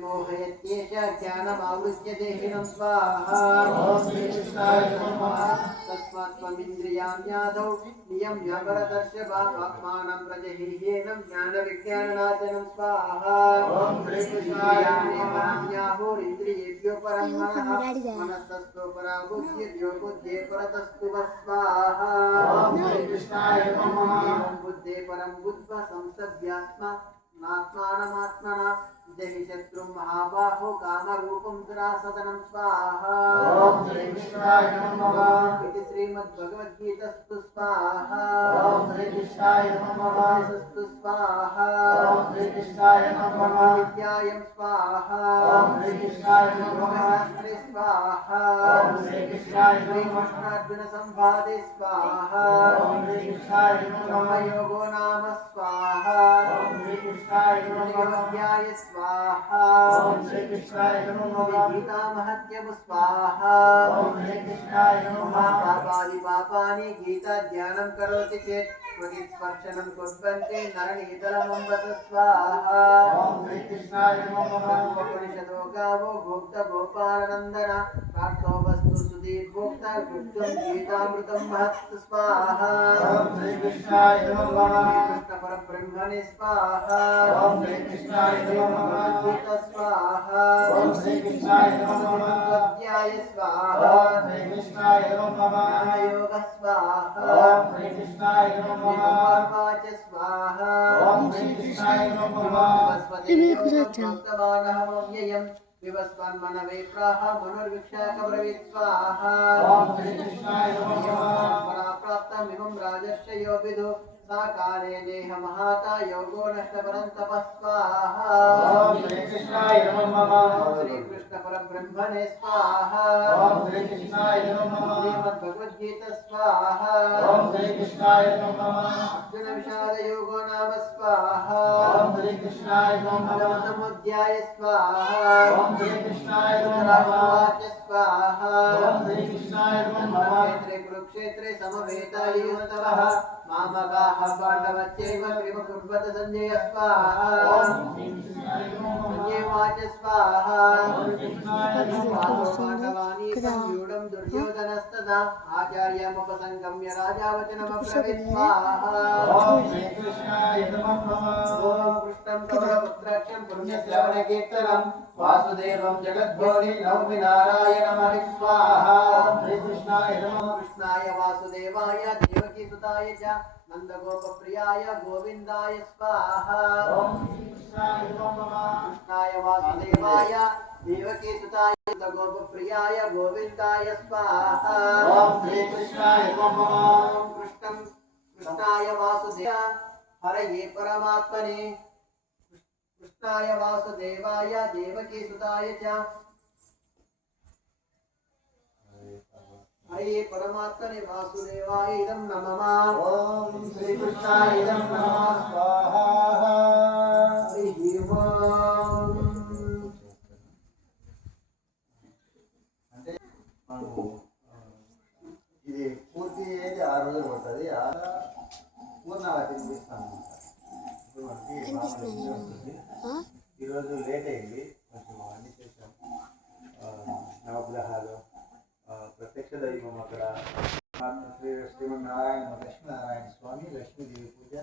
मोहयत्येष ज्ञानमावृत्य देहिनं स्वाहा तस्मात् त्वमिन्द्रियाण्यादौ नियम्य परदर्शभात्मानं प्रजहिह्येनं ज्ञानविज्ञाननाशनं स्वाहा इंद्रियाणेन्द्रियेभ्यो परं मनस्तस्थो परा बुद्धिर्यो बुद्धे परतस्तु स्वाहा बुद्धे परं बुद्ध्वा संसद्यात्मा नात्मानमात्मना जहि शत्रु महाबाहो कामरूपं दुरासदनं स्वाहा इति श्रीमद्भगवद्गीतास्तु स्वाहा सस्तु स्वाहा विद्यायं स्वाहा योगशास्त्रे स्वाहा श्रीकृष्णार्जुन संवादे स्वाहा ब्रह्मयोगो नाम स्वाहा योगविद्याय स्वाहा गीतामहत्यं स्वाहा महापापानि गीता ध्यानं करोति चेत् स्पर्शनं कुर्वन्ते नरनीतलमम्बत स्वाहा सर्वोपनिषदो गावो भोक्ता गोपालनन्दन काष्ठो वस्तु सुधीर्भोक्ता गुप्तं गीतामृतं महत् स्वाहा कृष्णपरब्रह्मणे स्वाहा गीता स्वाहा अध्याय स्वाहा योग स्वाहा वाच स्वाहा भगवानहमव्ययम् विवस्वान्मनवे प्राह मनुर्विक्षाकब्रवीत् स्वाहा प्राप्तमिमं राजर्षयो विदु सा काले देह महाता योगो नष्टपरन्तपः स्वाहा श्रीकृष्ण परब्रह्मणे स्वाहा श्रीमद्भगवद्गीता स्वाहा अर्जुन विषाद योगो नाम स्वाहा नवतमोऽध्याय स्वाहा राष्ट्रवाच स्वाहा क्षेत्रे कुरुक्षेत्रे समवेतायुस्तवः मामकाः पाण्डवश्चैव कृपकुर्वत सञ्जय स्वाहा सञ्जय वाच स्वाहा पाण्डवानीकं व्यूढं दुर्योधनस्तदा आचार्यमुपसङ्गम्य राजावचनमब्रवीत् स्वाहा कृष्णं कौरवपुत्रक्षं पुण्यश्रवणकीर्तनं वासुदेवं जगद्गुरुं नौमि नारायणमहं स्वाहा कृष्णाय वासुदेवाय देवकीसुताय च नन्दगोपप्रियाय गोविन्दाय स्वाहा कृष्णाय वासुदेवाय देवकीसुताय नन्दगोपप्रियाय गोविन्दाय स्वाहा कृष्णाय वासुदेवाय हरये परमात्मने कृष्णाय वासुदेवाय देवकीसुताय च हरे परमात्मने वासुदेवाय इदं नमः ओम श्री कृष्णाय इदं नमः स्वाहा हरि ओम అంటే ఇది పూర్తి అయితే 6 రోజులు పడుతుంది పూర్ణావతి చేస్తాను ఇప్పుడు మనకి ఈరోజు లేట్ అయింది కొంచెం అన్ని చేసాం నవగ్రహాలు ప్రత్యక్ష దైవం అక్కడ శ్రీమన్నారాయణ లక్ష్మీనారాయణ స్వామి లక్ష్మీదేవి పూజ